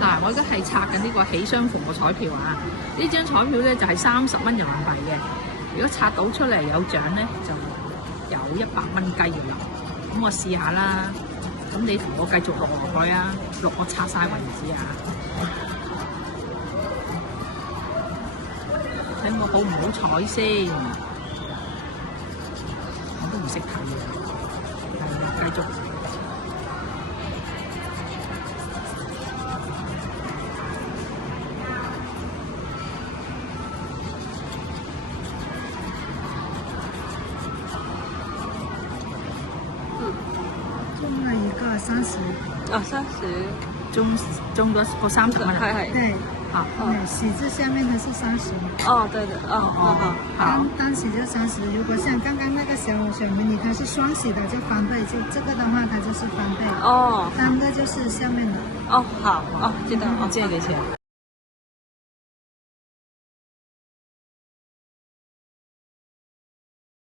嗱，我而家係拆緊呢個喜相逢嘅彩票啊！呢張彩票咧就係30蚊人民幣嘅，如果拆到出嚟有獎咧，就有100蚊雞嘅啦。咁我試下啦，咁你同我繼續錄落去啊，錄我拆晒為止啊！睇我好唔好彩先，我都唔識睇嘅，繼續。中了一個30，哦30，中咗個30蚊。係。對，好，對，喜字下面它是30。哦，對的，好。單喜就30，如果像剛剛那個小美女，它是雙喜的，就翻倍，就這個的話，它就是翻倍。哦。單個就是下面的。哦，好，哦，知道，我借幾錢？